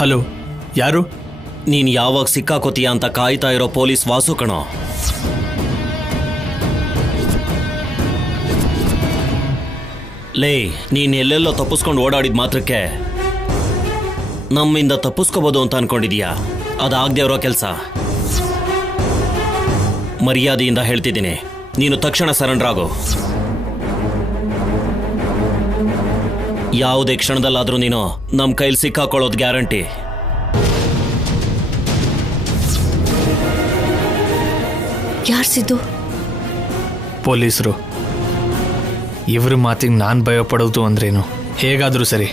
Hello, ಯಾರು? ನೀನು ಯಾವಾಗ ಸಿಕ್ಕಾಕೋತೀಯ ಅಂತ ಕಾಯ್ತಾ ಇರೋ ಪೊಲೀಸ್ ವಾಸು ಕಣೋ. ಲೇ, ನೀನು ಎಲ್ಲೆಲ್ಲೋ ತಪ್ಪಿಸ್ಕೊಂಡು ಓಡಾಡಿದ ಮಾತ್ರಕ್ಕೆ ನಮ್ಮಿಂದ ತಪ್ಪಿಸ್ಕೋಬೋದು ಅಂತ ಅನ್ಕೊಂಡಿದೀಯಾ? ಅದಾಗದೇ ಇರೋ ಕೆಲಸ. ಮರ್ಯಾದೆಯಿಂದ ಹೇಳ್ತಿದ್ದೀನಿ, ನೀನು ತಕ್ಷಣ ಸರೆಂಡರ್ ಆಗು. ಯಾವುದೇ ಕ್ಷಣದಲ್ಲಾದರೂ ನೀನು ನಮ್ಮ ಕೈಲಿ ಸಿಕ್ಕಾಕೊಳ್ಳೋದು ಗ್ಯಾರಂಟಿ. ಯಾರು ಸಿದ್ದು? ಪೊಲೀಸರು. ಇವ್ರ ಮಾತಿಗೆ ನಾನು ಭಯ ಪಡೋದು ಅಂದ್ರೇನು? ಹೇಗಾದರೂ ಸರಿ,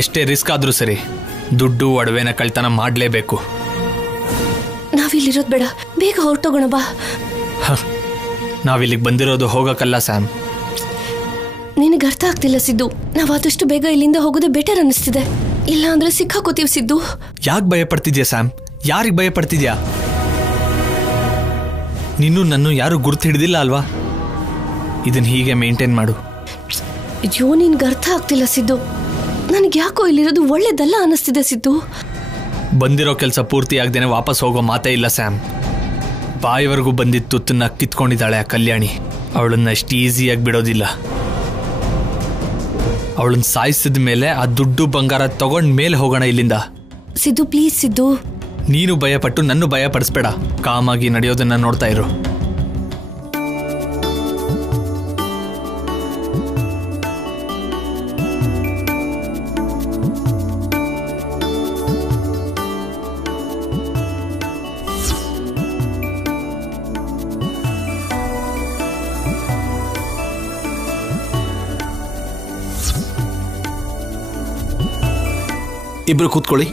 ಎಷ್ಟೇ ರಿಸ್ಕ್ ಆದರೂ ಸರಿ, ದುಡ್ಡು ಒಡವೆನ ಕಳ್ತನ ಮಾಡಲೇಬೇಕು. ನಾವಿಲ್ಲಿರೋದು ಬೇಡ, ಬೇಗ ಹೊರಟೋಗೋಣ ಬಾ. ನಾವಿಲ್ಲಿಗೆ ಬಂದಿರೋದು ಹೋಗಕ್ಕಲ್ಲ ಸ್ಯಾಮ್. ನಿನಗೆ ಅರ್ಥ ಆಗ್ತಿಲ್ಲ ಸಿದ್ದು. ನಾವಾದಷ್ಟು ಬೇಗ ಇಲ್ಲಿಂದ ಹೋಗೋದೇ ಬೆಟರ್ ಅನ್ನಿಸ್ತಿದೆ. ಇಲ್ಲ ಅಂದ್ರೆ ಸಿಕ್ಕಾಕೋತೀವಿ ಸಿದ್ದು. ಯಾಕೆ ಭಯ ಪಡ್ತಿದ್ಯಾ ಸ್ಯಾಮ್? ಯಾರಿಗೆ ಭಯ ಪಡ್ತಿದ್ಯಾ? ನನ್ನ ಯಾರು ಗುರ್ತು ಹಿಡಿದಿಲ್ಲ ಅಲ್ವಾ? ಇದನ್ನ ಹೀಗೆ ಮೇಂಟೈನ್ ಮಾಡು. ಅಯ್ಯೋ, ನಿನ್ಗೆ ಅರ್ಥ ಆಗ್ತಿಲ್ಲ ಸಿದ್ದು. ನನಗೆ ಯಾಕೋ ಇಲ್ಲಿರೋದು ಒಳ್ಳೇದಲ್ಲ ಅನ್ನಿಸ್ತಿದೆ ಸಿದ್ದು. ಬಂದಿರೋ ಕೆಲಸ ಪೂರ್ತಿ ಆಗದೇನೆ ವಾಪಸ್ ಹೋಗೋ ಮಾತೇ ಇಲ್ಲ ಸ್ಯಾಮ್. ಬಾಯಿವರೆಗೂ ಬಂದಿದ್ದ ತುತ್ತನ್ನ ಕಿತ್ಕೊಂಡಿದ್ದಾಳೆ ಆ ಕಲ್ಯಾಣಿ. ಅವಳನ್ನ ಅಷ್ಟು ಈಸಿಯಾಗಿ ಬಿಡೋದಿಲ್ಲ. ಅವಳನ್ನ ಸಾಯಿಸಿದ ಮೇಲೆ ಆ ದುಡ್ಡು ಬಂಗಾರ ತಗೊಂಡ ಮೇಲೆ ಹೋಗೋಣ ಇಲ್ಲಿಂದ. ಸಿದ್ದು ಪ್ಲೀಸ್ ಸಿದ್ದು. ನೀನು ಭಯಪಟ್ಟು ನನ್ನ ಭಯ ಪಡಿಸ್ಬೇಡ. ಕಾಮಾಗಿ ನಡೆಯೋದನ್ನ ನೋಡ್ತಾ ಇರು. ಇಬ್ರು ಕೂತ್ಕೊಳ್ಳಿ.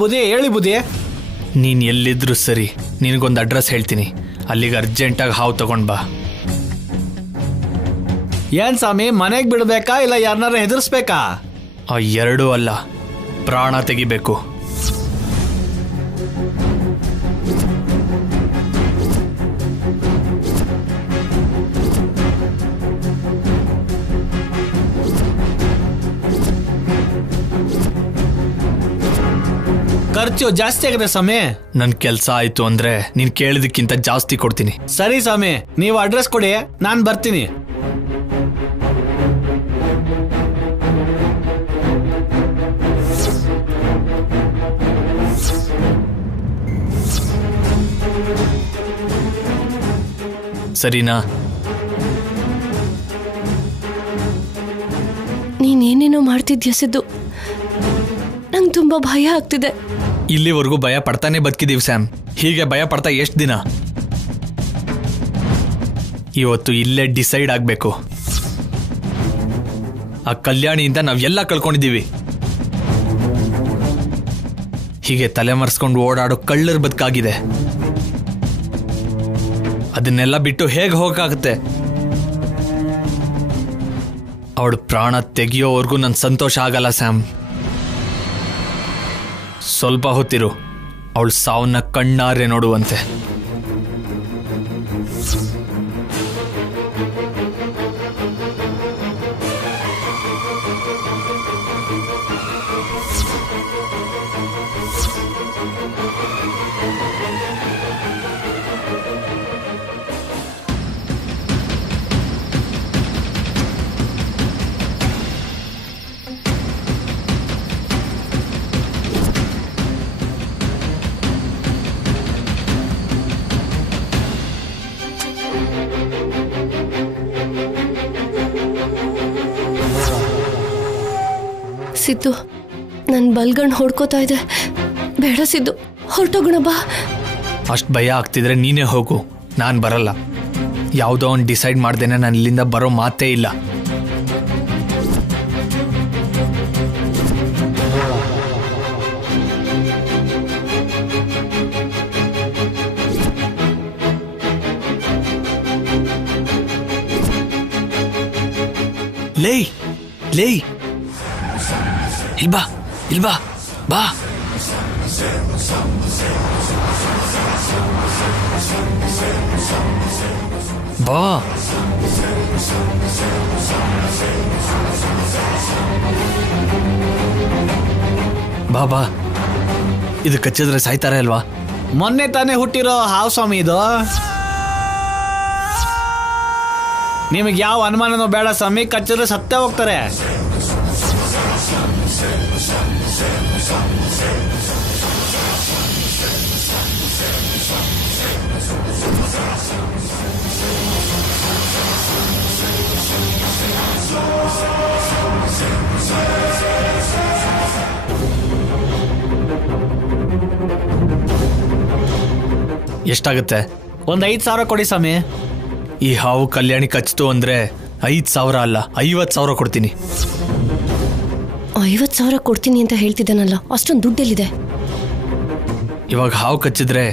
ಬುದ್ಧಿ ಹೇಳಿ ಬುದ್ಧಿ. ನೀನು ಎಲ್ಲಿದ್ರು ಸರಿ, ನಿನಗೊಂದು ಅಡ್ರೆಸ್ ಹೇಳ್ತೀನಿ, ಅಲ್ಲಿಗೆ ಅರ್ಜೆಂಟಾಗಿ ಹಾವು ತಗೊಂಡ್ ಬಾ. ಏನ್ ಸ್ವಾಮಿ, ಮನೆಗೆ ಬಿಡ್ಬೇಕಾ ಇಲ್ಲ ಯಾರನ್ನಾರ ಹೆದರ್ಸ್ಬೇಕಾ? ಎರಡೂ ಅಲ್ಲ, ಪ್ರಾಣ ತೆಗಿಬೇಕು. ಖರ್ಚು ಜಾಸ್ತಿ ಆಗಿದೆ ಸ್ವಾಮಿ. ನನ್ನ ಕೆಲಸ ಆಯ್ತು ಅಂದ್ರೆ ನೀನು ಕೇಳಿದಕ್ಕಿಂತ ಜಾಸ್ತಿ ಕೊಡ್ತೀನಿ. ಸರಿ ಸ್ವಾಮಿ, ನೀವು ಅಡ್ರೆಸ್ ಕೊಡಿ, ನಾನು ಬರ್ತೀನಿ. ಸರಿನಾ? ನೀನೇನೇನೋ ಮಾಡ್ತಿದ್ಯಾ ಸಿದ್ದು. ನಂಗೆ ತುಂಬಾ ಭಯ ಆಗ್ತಿದೆ. ಇಲ್ಲಿವರೆಗೂ ಭಯ ಪಡ್ತಾನೆ ಬದುಕಿದೀವಿ ಸ್ಯಾಮ್. ಹೀಗೆ ಭಯ ಪಡ್ತಾ ಎಷ್ಟು ದಿನ? ಇವತ್ತು ಇಲ್ಲೇ ಡಿಸೈಡ್ ಆಗಬೇಕು. ಆ ಕಲ್ಯಾಣಿಯಿಂದ ನಾವೆಲ್ಲ ಕಳ್ಕೊಂಡಿದ್ದೀವಿ. ಹೀಗೆ ತಲೆ ಮರೆಸ್ಕೊಂಡು ಓಡಾಡೋ ಕಳ್ಳರ ಬದುಕಾಗಿದೆ. ಅದನ್ನೆಲ್ಲ ಬಿಟ್ಟು ಹೇಗೆ ಹೋಗಕ್ಕಾಗತ್ತೆ? ಅವಳು ಪ್ರಾಣ ತೆಗಿಯೋವರೆಗೂ ನನ್ನ ಸಂತೋಷ ಆಗಲ್ಲ ಸ್ಯಾಮ್. ಸ್ವಲ್ಪ ಹೊತ್ತಿರು, ಅವಳು ಸಾವನ್ನ ಕಣ್ಣಾರೆ ನೋಡುವಂತೆ. ಸಿದ್ದು ನನ್ನ ಬಲ್ಗಣ್ ಹೊಡ್ಕೋತಾ ಇದೆ. ಬೇಡ ಸಿದ್ದು, ಹೊರಟೋಗೋಣ ಬಾ. ಅಷ್ಟು ಭಯ ಆಗ್ತಿದ್ರೆ ನೀನೇ ಹೋಗು, ನಾನು ಬರಲ್ಲ. ಯಾವುದೋ ಒಂದು ಡಿಸೈಡ್ ಮಾಡ್ದೇನೆ ನಾನು ಇಲ್ಲಿಂದ ಬರೋ ಮಾತೇ ಇಲ್ಲ. ಲೇ ಲೇ, ಇಲ್ಬಾ ಇಲ್ಬಾ ಬಾ. ಬಾ ಬಾ ಬಾ. ಇದು ಕಚ್ಚಿದ್ರೆ ಸಾಯ್ತಾರೆ ಅಲ್ವಾ? ಮೊನ್ನೆ ತಾನೇ ಹುಟ್ಟಿರೋ ಹಾವು ಸ್ವಾಮಿ ಇದು. ನಿಮಗೆ ಯಾವ ಅನುಮಾನನೂ ಬೇಡ ಸ್ವಾಮಿ, ಕಚ್ಚಿದ್ರೆ ಸತ್ತೇ ಹೋಗ್ತಾರೆ. ಎಷ್ಟಾಗುತ್ತೆ? ಒಂದು 5,000 ಕೊಡಿ ಸ್ವಾಮಿ. ಈ ಹಾವು ಕಲ್ಯಾಣಿ ಕಚ್ಚಿತು ಅಂದ್ರೆ 5,000 ಅಲ್ಲ 50,000 ಕೊಡ್ತೀನಿ. 50,000 ಕೊಡ್ತೀನಿ ಅಂತ ಹೇಳ್ತಿದ್ದಾನಲ್ಲ, ಅಷ್ಟೊಂದು ದುಡ್ಡೆಲ್ಲಿದೆ? ಇವಾಗ ಹಾವು ಕಚ್ಚಿದ್ರೆ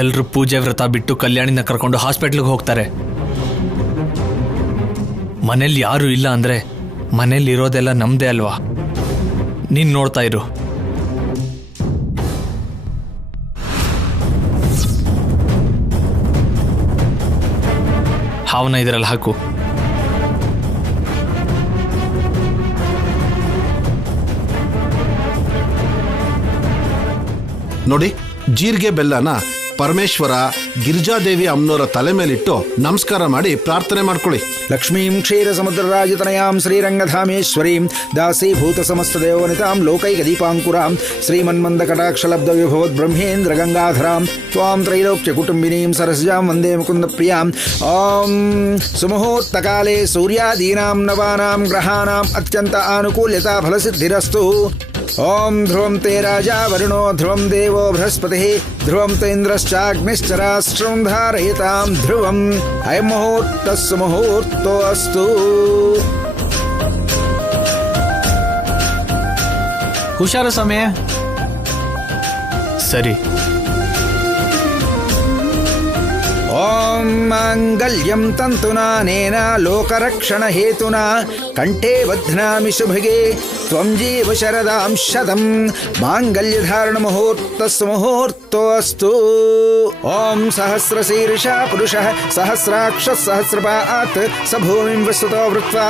ಎಲ್ಲರೂ ಪೂಜೆ ವ್ರತ ಬಿಟ್ಟು ಕಲ್ಯಾಣಿನ ಕರ್ಕೊಂಡು ಹಾಸ್ಪಿಟ್ಲಿಗೆ ಹೋಗ್ತಾರೆ. ಮನೇಲಿ ಯಾರು ಇಲ್ಲ ಅಂದ್ರೆ ಮನೇಲಿ ಇರೋದೆಲ್ಲ ನಮ್ದೇ ಅಲ್ವಾ? ನೀನ್ ನೋಡ್ತಾ ಇರು. ಹಾವನ್ನ ಇದರಲ್ಲಿ ಹಾಕು. ನೋಡಿ, ಜೀರಿಗೆ ಬೆಲ್ಲನ ಪರಮೇಶ್ವರ ಗಿರಿಜಾದೇವಿ ಅಮ್ಮನವರ ತಲೆ ಮೇಲಿಟ್ಟು ನಮಸ್ಕಾರ ಮಾಡಿ ಪ್ರಾರ್ಥನೆ ಮಾಡ್ಕೊಳ್ಳಿ. ಲಕ್ಷ್ಮೀಂ ಕ್ಷೀರ ಸಮುದ್ರರಾಜತನಯಾಂ ಶ್ರೀರಂಗಧಾಮೇಶ್ವರೀಂ ದಾಸೀಭೂತ ಸಮಸ್ತ ದೇವನಿತಾಂ ಲೋಕೈಕ ದೀಪಾಂಕುರಾಂ ಶ್ರೀಮನ್ಮಂದ ಕಟಾಕ್ಷಲಬ್ಧ ವಿಭವದ್ ಬ್ರಹ್ಮೇಂದ್ರ ಗಂಗಾಧರಾಂ ತ್ವಾಂ ತ್ರೈಲೋಕ್ಯ ಕುಟುಂಬಿನೀಂ ಸರಸ್ಯಾಂ ವಂದೇ ಮುಕುಂದ ಪ್ರಿಯಾಂ. ಓಂ ಸುಮುಹೂರ್ತಕಾಲೇ ಸೂರ್ಯಾದೀನಾಂ ನವಾನಾಂ ಗ್ರಹಾನಾಂ ಅತ್ಯಂತ ಆನುಕೂಲ್ಯತಾ ಫಲಸಿದ್ಧಿರಸ್ತು. ಓಂ ಧ್ರುವಂ ತೇ ರಾಜಾ ವರುಣೋ ಧ್ರುವಂ ದೇವೋ ಬೃಹಸ್ಪತಿ ಧ್ರುವಂ ತೇಂದ್ರಶ್ಚಾಗ್ನಿಶ್ಚ ರಾಷ್ಟ್ರಂ ಧಾರಯತಾಂ ಧ್ರುವಂ. ಅಯಂ ಮುಹೂರ್ತಃ ಸುಮುಹೂರ್ತೋ ಅಸ್ತು. ಹುಷಾರು ಸ್ವಾಮಿ. ಸರಿ. ಓಂ ಮಾಂಗಲ್ಯಂ ತಂತುನಾನೇನ ಲೋಕರಕ್ಷಣ ಹೇತುನಾ ಕಂಠೇ ಬಧ್ನಾಮಿ ಶುಭಗೆ ತ್ವಂ ಜೀವ ಶರದಾಂ ಶತಂ. ಮಾಂಗಲ್ಯಧಾರಣ ಮುಹೂರ್ತಸ್ಸು ಮುಹೂರ್ತೋ ಅಸ್ತು. ಓಂ ಸಹಸ್ರಶೀರ್ಷ ಪುರುಷಃ ಸಹಸ್ರಾಕ್ಷ ಸಹಸ್ರಪಾತ್ ಸ ಭೂಮಿಂ ವಿಸ್ತುತೋ ವೃತ್ವಾ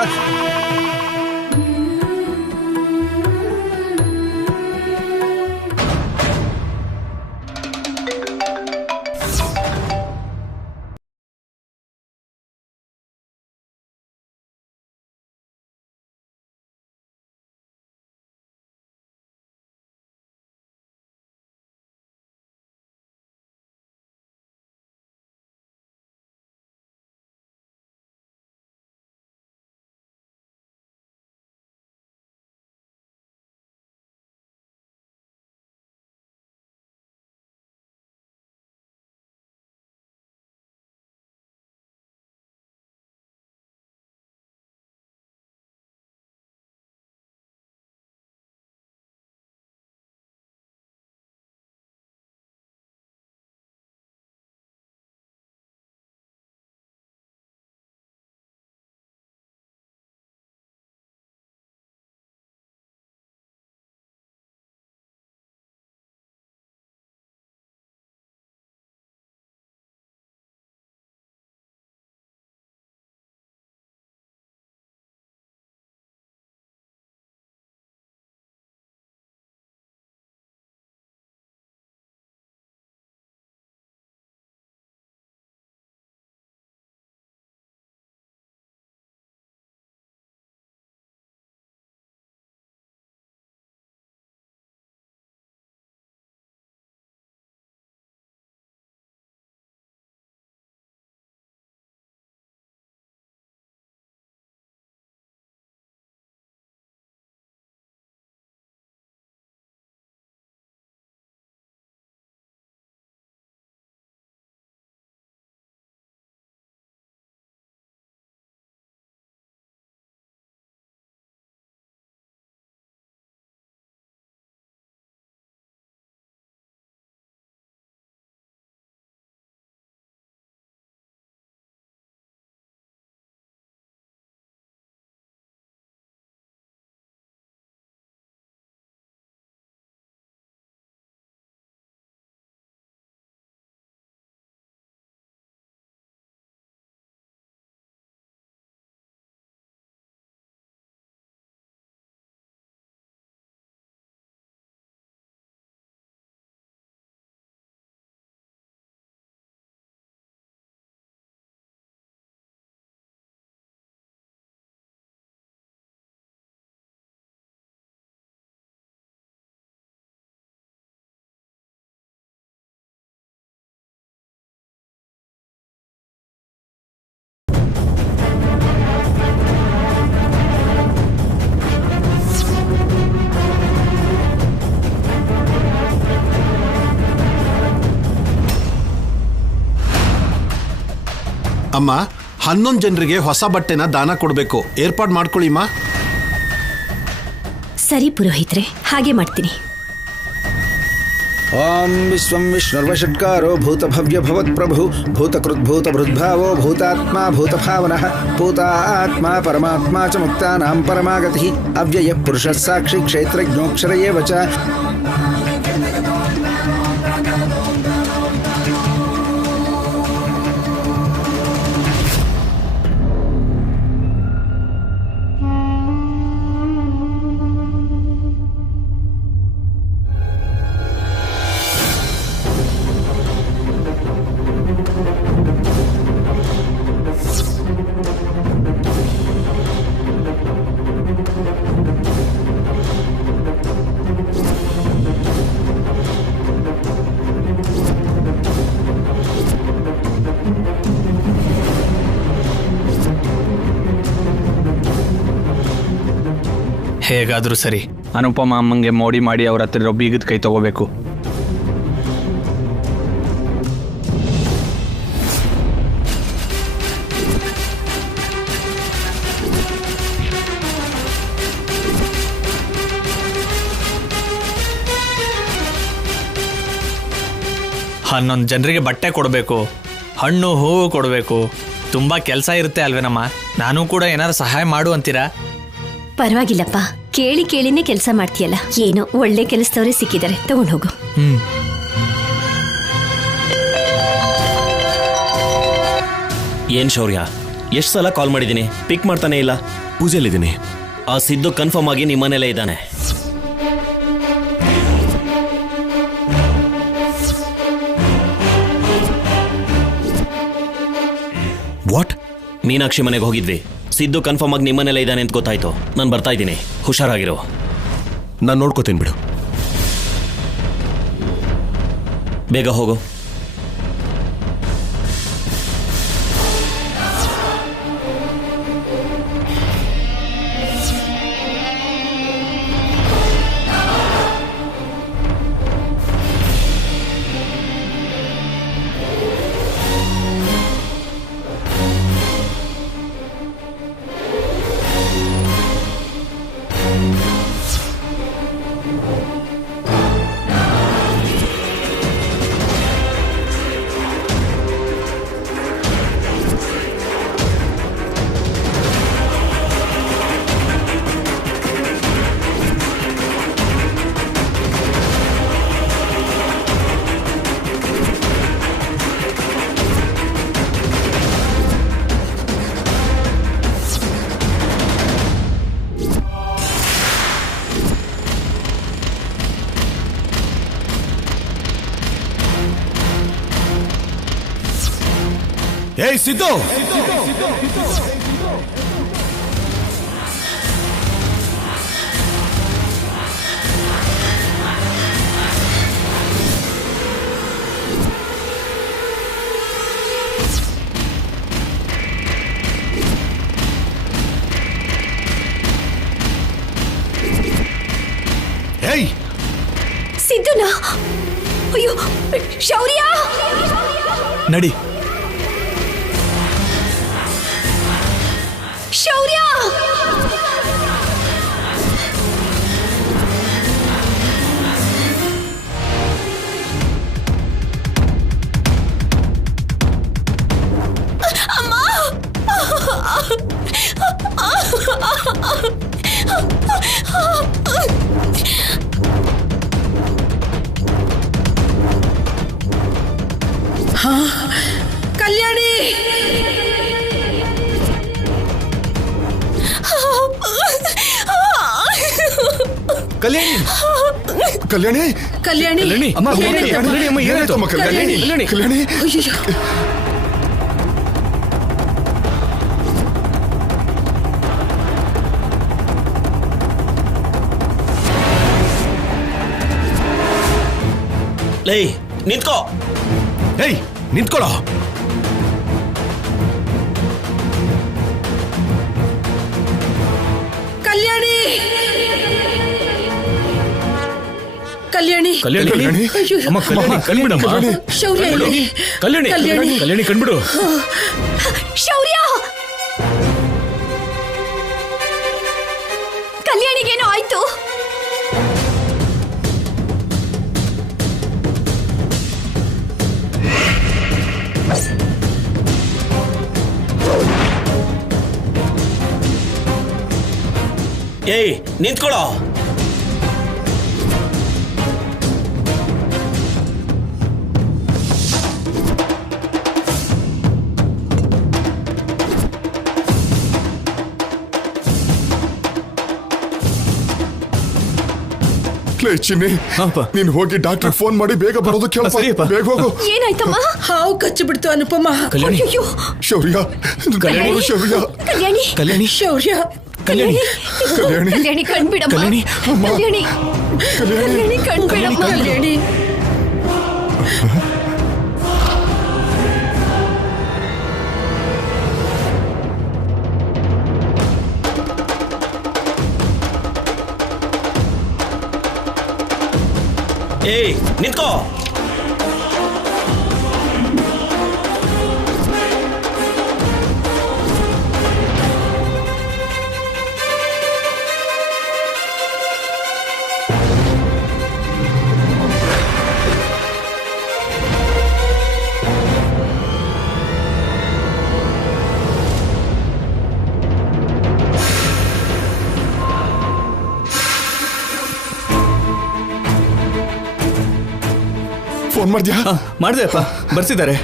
ಅಮ್ಮ 11 ಜನರಿಗೆ ಹೊಸ ಬಟ್ಟೆನ ದಾನ ಕೊಡಬೇಕು, ಏರ್ಪಾಡು ಮಾಡ್ಕೊಳ್ಳಿಮ್ಮ. ಸರಿ ಪುರೋಹಿತ್ರೆ, ಹಾಗೆ ಮಾಡ್ತೀನಿ. ಓಂ ವಿಶ್ವಂ ವಿಷ್ಣುರ್ವಷಟ್ಕಾರೋ ಭೂತಭವ್ಯ ಭವತ್ಪ್ರಭು ಭೂತಕೃದ್ಭೂತಭೃದ್ಭಾವೋ ಭೂತಾತ್ಮ ಭೂತಭಾವನಃ ಭೂತಾತ್ಮ ಪರಮಾತ್ಮ ಚ ಮುಕ್ತಾನಾಂ ಪರಮಾಗತಿ ಅವ್ಯಯ ಪುರುಷ ಸಾಕ್ಷಿ ಕ್ಷೇತ್ರಜ್ಞೋಕ್ಷರ ಏವ ಚ. ಹೇಗಾದ್ರೂ ಸರಿ ಅನುಪಮ ಅಮ್ಮಂಗೆ ಮೋಡಿ ಮಾಡಿ ಅವ್ರ ಹತ್ರ ಬೀಗದ ಕೈ ತಗೋಬೇಕು. ಹನ್ನೊಂದು ಜನರಿಗೆ ಬಟ್ಟೆ ಕೊಡಬೇಕು, ಹಣ್ಣು ಹೂವು ಕೊಡಬೇಕು. ತುಂಬಾ ಕೆಲಸ ಇರುತ್ತೆ ಅಲ್ವೇನಮ್ಮ? ನಾನು ಕೂಡ ಏನಾದ್ರು ಸಹಾಯ ಮಾಡು ಅಂತೀರಾ? ಪರವಾಗಿಲ್ಲಪ್ಪ, ಕೇಳಿ ಕೇಳಿನೇ ಕೆಲಸ ಮಾಡ್ತೀಯಲ್ಲ. ಏನೋ ಒಳ್ಳೆ ಕೆಲಸದವರೇ ಸಿಕ್ಕಿದ್ದಾರೆ, ತಗೊಂಡು ಹೋಗು. ಏನ್ ಶೌರ್ಯ, ಎಷ್ಟು ಸಲ ಕಾಲ್ ಮಾಡಿದ್ದೀನಿ, ಪಿಕ್ ಮಾಡ್ತಾನೆ ಇಲ್ಲ. ಪೂಜೆಯಲ್ಲಿದ್ದೀನಿ. ಆ ಸಿದ್ದು ಕನ್ಫರ್ಮ್ ಆಗಿ ನಿಮ್ಮನೇಲೇ ಇದ್ದಾನೆ. ವಾಟ್? ಮೀನಾಕ್ಷಿ ಮನೆಗೆ ಹೋಗಿದ್ವಿ. ಸಿದ್ದು ಕನ್ಫರ್ಮ್ ಆಗಿ ನಿಮ್ಮನೇಲೇ ಇದ್ದಾನೆ ಅಂತ ಗೊತ್ತಾಯ್ತು. ನಾನು ಬರ್ತಾ ಇದ್ದೀನಿ, ಹುಷಾರಾಗಿರೋ. ನಾನು ನೋಡ್ಕೋತೀನಿ ಬಿಡು. ಬೇಗ ಹೋಗು. ಏಯ್ ಸಿದ್ದು, ಏಯ್ ಸಿದ್ದುನಾ? ಅಯ್ಯೋ ಶೌರ್ಯ, ನಡಿ. ಶೌರ್ಯ! ಕಲ್ಯಾಣಿ, ಕಲ್ಯಾಣಿ, ಕಲ್ಯಾಣಿ, ಕಲ್ಯಾಣಿ, ಅಮ್ಮ, ಕಲ್ಯಾಣಿ ಅಮ್ಮ, ಏನಾಯ್ತು ಅಮ್ಮ? ಕಲ್ಯಾಣಿ, ಕಲ್ಯಾಣಿ. ಲೇ, ನಿಂತ್ಕೋ. ಏಯ್ ನಿಂತ್ಕೊಳ್ಳೋ. ಕಲ್ಯಾಣಿ, ಕಲ್ಯಾಣಿ, ಕಲ್ಯಾಣಿ ಅಮ್ಮ ಕಲ್ಯಾಣಿ ಕಣ್ಬಿಡಮ್ಮ ಶೌರ್ಯ ಇಲ್ಲಿ. ಕಲ್ಯಾಣಿ ಕಲ್ಯಾಣಿ ಕಣ್ಬಿಡು ಶೌರ್ಯ ಕಲ್ಯಾಣಿಗೇನೋ ಆಯ್ತು. ಏಯ್ ನಿಂತ್ಕೊಳ್ಳೋ. ಚಿನ್ನಿ ನೀನ್ ಹೋಗಿ ಡಾಕ್ಟರ್ ಫೋನ್ ಮಾಡಿ ಬೇಗ ಬರೋದಕ್ಕೆ ಹೇಳಪ್ಪ. ಬೇಗ ಹೋಗು. ಏನಾಯ್ತಮ್ಮ? ಹಾವು ಕಚ್ಚಿಬಿಡ್ತು ಅನುಪಮ. ಅಯ್ಯೋ ಶೌರ್ಯ ಶೌರ್ಯ ಕಲ್ಯಾಣಿ ಶೌರ್ಯ ಕಲ್ಯಾಣಿ ಕಲ್ಯಾಣಿ ಕಣ್ಬಿಡಮ್ಮ. ಕಲ್ಯಾಣಿ ಕಲ್ಯಾಣಿ ಕಣ್ಬಿಡಮ್ಮ. ಕಲ್ಯಾಣಿ ಏಯ್ ನಿಂತ್ಕೋ. ಫೋನ್ ಮಾಡ್ದ್ಯಾ? ಮಾಡಿದೆಪ್ಪ, ಬರ್ಸಿದ್ದಾರೆ.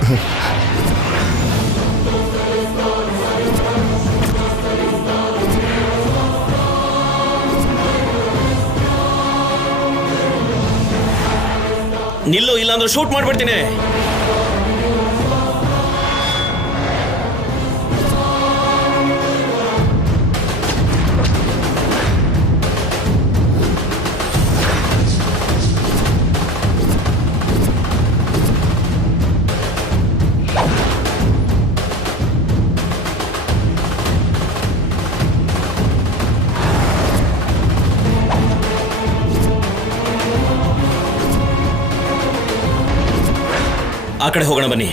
ನಿಲ್ಲು, ಇಲ್ಲಾಂದ್ರೆ ಶೂಟ್ ಮಾಡ್ಬಿಡ್ತೀನಿ. ಆ ಕಡೆ ಹೋಗೋಣ ಬನ್ನಿ.